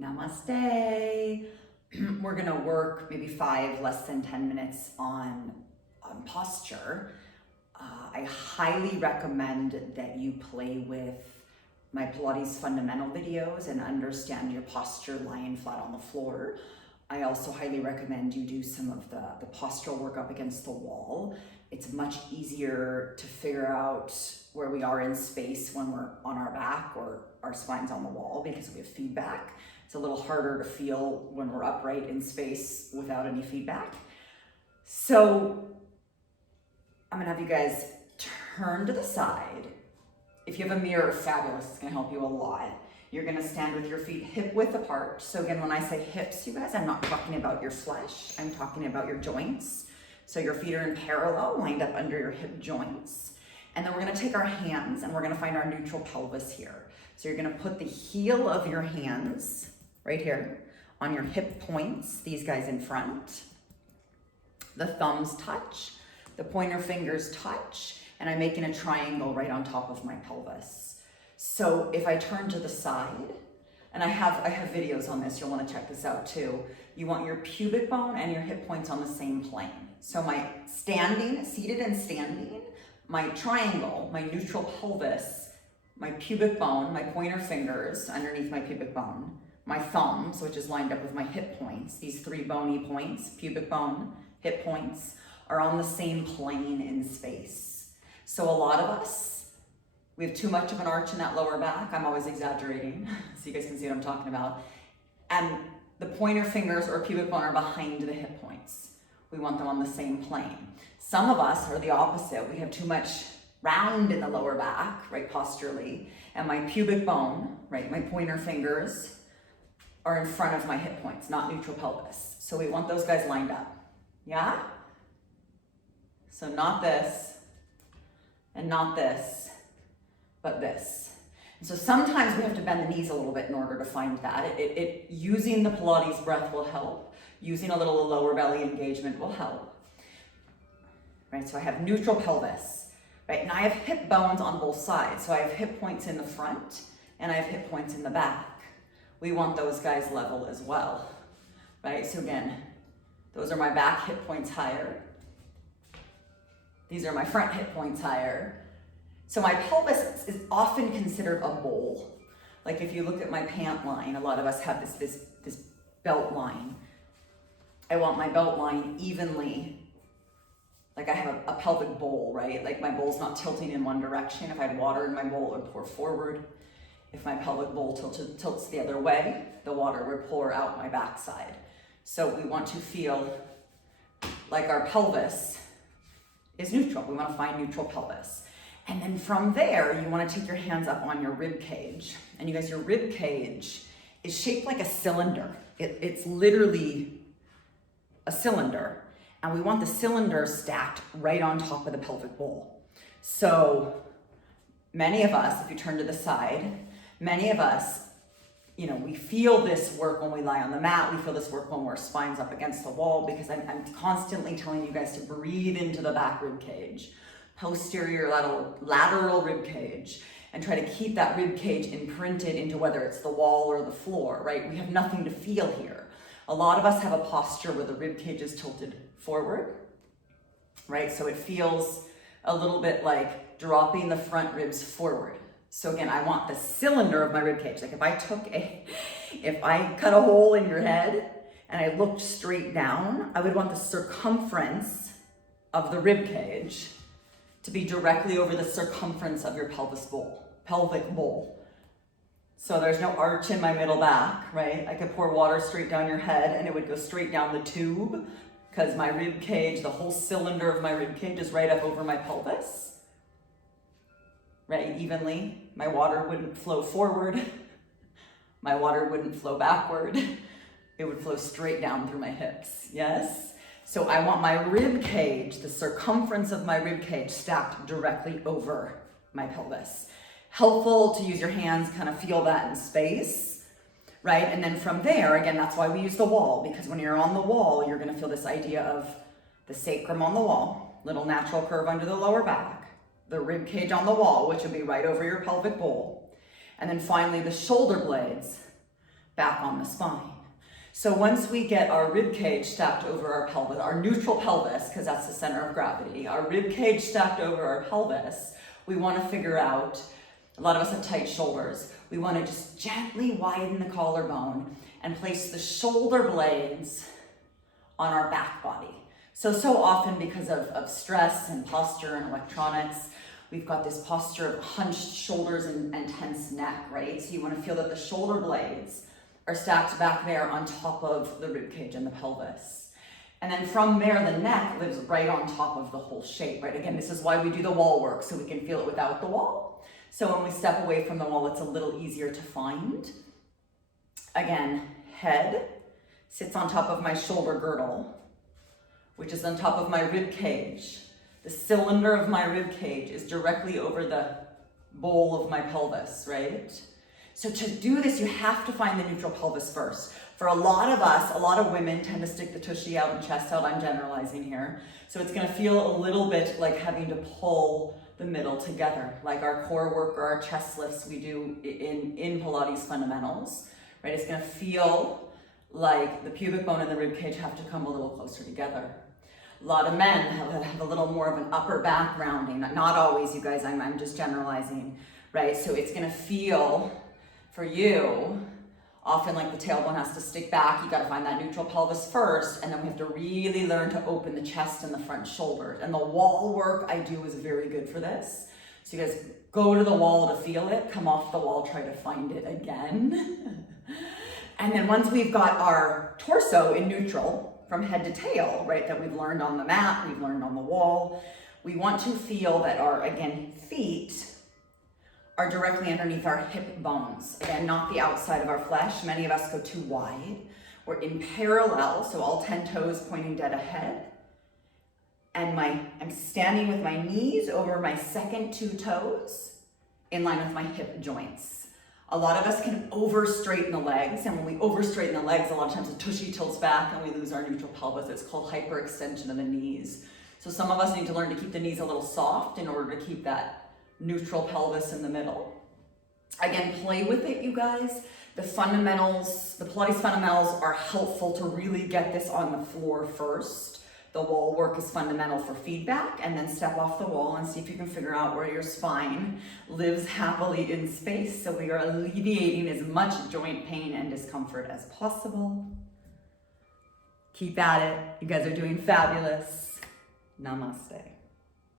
Namaste. We're gonna work maybe 5 less than 10 minutes on posture. I highly recommend that you play with my Pilates fundamental videos and understand your posture lying flat on the floor. I also highly recommend you do some of the postural work up against the wall. It's much easier to figure out where we are in space when we're on our back or our spine's on the wall because we have feedback. It's a little harder to feel when we're upright in space without any feedback. So I'm gonna have you guys turn to the side. If you have a mirror, fabulous, it's gonna help you a lot. You're gonna stand with your feet hip width apart. So again, when I say hips, you guys, I'm not talking about your flesh, I'm talking about your joints. So your feet are in parallel, lined up under your hip joints. And then we're gonna take our hands and we're gonna find our neutral pelvis here. So you're gonna put the heel of your hands right here on your hip points, these guys in front. The thumbs touch, the pointer fingers touch, and I'm making a triangle right on top of my pelvis. So if I turn to the side, and I have videos on this, you'll want to check this out too. You want your pubic bone and your hip points on the same plane. So my standing, seated and standing, my triangle, my neutral pelvis, my pubic bone, my pointer fingers underneath my pubic bone, my thumbs, which is lined up with my hip points, these 3 bony points, pubic bone, hip points, are on the same plane in space. So a lot of us, we have too much of an arch in that lower back. I'm always exaggerating, so you guys can see what I'm talking about. And the pointer fingers or pubic bone are behind the hip points. We want them on the same plane. Some of us are the opposite. We have too much round in the lower back, right, posturally. And my pubic bone, right, my pointer fingers are in front of my hip points, not neutral pelvis. So we want those guys lined up, yeah? So not this, and not this, but this. And so sometimes we have to bend the knees a little bit in order to find that. Using the Pilates breath will help. Using a little lower belly engagement will help. Right, so I have neutral pelvis, right? And I have hip bones on both sides. So I have hip points in the front and I have hip points in the back. We want those guys level as well, right? So again, those are my back hip points higher. These are my front hip points higher. So my pelvis is often considered a bowl. Like if you look at my pant line, a lot of us have this belt line. I want my belt line evenly, like I have a pelvic bowl, right? Like my bowl's not tilting in one direction. If I had water in my bowl, it would pour forward. If my pelvic bowl tilts the other way, the water would pour out my backside. So we want to feel like our pelvis is neutral. We want to find neutral pelvis. And then from there, you want to take your hands up on your rib cage. And you guys, your rib cage is shaped like a cylinder. It's literally a cylinder. And we want the cylinder stacked right on top of the pelvic bowl. So many of us, if you turn to the side, many of us, you know, we feel this work when we lie on the mat. We feel this work when our spine's up against the wall because I'm constantly telling you guys to breathe into the back rib cage, posterior lateral rib cage, and try to keep that rib cage imprinted into whether it's the wall or the floor, right? We have nothing to feel here. A lot of us have a posture where the rib cage is tilted forward, right? So it feels a little bit like dropping the front ribs forward. So again, I want the cylinder of my rib cage. Like if I cut a hole in your head and I looked straight down, I would want the circumference of the rib cage to be directly over the circumference of your pelvic bowl. So there's no arch in my middle back, right? I could pour water straight down your head and it would go straight down the tube because my rib cage, the whole cylinder of my rib cage is right up over my pelvis. Right, evenly. My water wouldn't flow forward. My water wouldn't flow backward. It would flow straight down through my hips, yes? So I want my rib cage, the circumference of my rib cage stacked directly over my pelvis. Helpful to use your hands, kind of feel that in space, right? And then from there, again, that's why we use the wall, because when you're on the wall, you're gonna feel this idea of the sacrum on the wall, little natural curve under the lower back, the rib cage on the wall, which would be right over your pelvic bowl. And then finally the shoulder blades back on the spine. So once we get our rib cage stacked over our pelvis, our neutral pelvis, because that's the center of gravity, our rib cage stacked over our pelvis, we want to figure out, a lot of us have tight shoulders, we want to just gently widen the collarbone and place the shoulder blades on our back body. So often because of stress and posture and electronics, we've got this posture of hunched shoulders and tense neck, right? So you want to feel that the shoulder blades are stacked back there on top of the rib cage and the pelvis. And then from there, the neck lives right on top of the whole shape, right? Again, this is why we do the wall work, so we can feel it without the wall. So when we step away from the wall, it's a little easier to find. Again, head sits on top of my shoulder girdle, which is on top of my rib cage. The cylinder of my rib cage is directly over the bowl of my pelvis, right? So to do this, you have to find the neutral pelvis first. For a lot of us, a lot of women tend to stick the tushy out and chest out. I'm generalizing here. So it's gonna feel a little bit like having to pull the middle together, like our core work or our chest lifts we do in Pilates fundamentals, right? It's gonna feel like the pubic bone and the rib cage have to come a little closer together. A lot of men have a little more of an upper back rounding. Not always, you guys, I'm just generalizing, right? So it's gonna feel, for you, often like the tailbone has to stick back. You gotta find that neutral pelvis first, and then we have to really learn to open the chest and the front shoulders. And the wall work I do is very good for this. So you guys go to the wall to feel it, come off the wall, try to find it again. And then once we've got our torso in neutral from head to tail, right, that we've learned on the mat, we've learned on the wall, we want to feel that our, again, feet are directly underneath our hip bones. Again, not the outside of our flesh. Many of us go too wide. We're in parallel, so all 10 toes pointing dead ahead. And I'm standing with my knees over my second 2 toes in line with my hip joints. A lot of us can over straighten the legs, and when we over straighten the legs, a lot of times the tushy tilts back and we lose our neutral pelvis. It's called hyperextension of the knees. So some of us need to learn to keep the knees a little soft in order to keep that neutral pelvis in the middle. Again, play with it, you guys. The fundamentals, the Pilates fundamentals are helpful to really get this on the floor first. The wall work is fundamental for feedback, and then step off the wall and see if you can figure out where your spine lives happily in space. So we are alleviating as much joint pain and discomfort as possible. Keep at it. You guys are doing fabulous. Namaste.